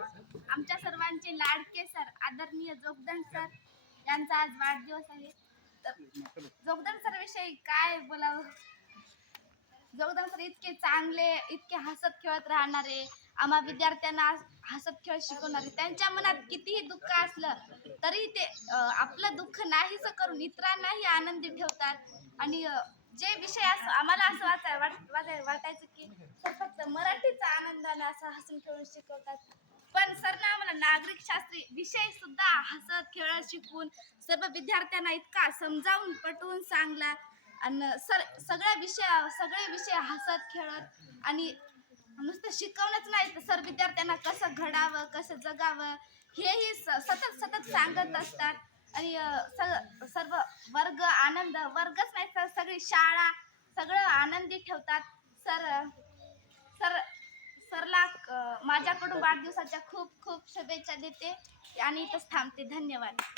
आमच्या सर्वांचे लाडके सर आदरणीय जोगदान सर यांचा आज वाढदिवस आहे. तर जोगदंड सर विषयी काय बोलावं? जोगदंड सर इतके चांगले इतके हसत खेळत राहणारे आम्हा विद्यार्थ्यांना हसत खेळत शिकवणारे त्यांच्या मनात कितीही दुःख असलं तरी ते आपलं दुःख नाहीसं करून इतरांनाही आनंदी ठेवतात. आणि जे विषय असं आम्हाला असं वाचाय वाटायचं की फक्त मराठीचा आनंदाने असं हसून खेळून शिकवतात. पण सरनं आम्हाला नागरिक शास्त्री विषय सुद्धा हसत खेळत शिकवून सर्व विद्यार्थ्यांना इतका समजावून पटवून सांगला. आणि सर सगळ्या विषय सगळे विषय हसत खेळत आणि नुसतं शिकवणंच नाही तर सर विद्यार्थ्यांना कसं घडावं कसं जगावं हेही स- सतत सतत सांगत असतात. आणि स सर्व वर्ग आनंद वर्गच नाही तर सगळी शाळा सगळं आनंदी ठेवतात. सर माझ्याकडून वाढदिवसाच्या खूप खूप शुभेच्छा देते. आणि इथंच थांबते. धन्यवाद.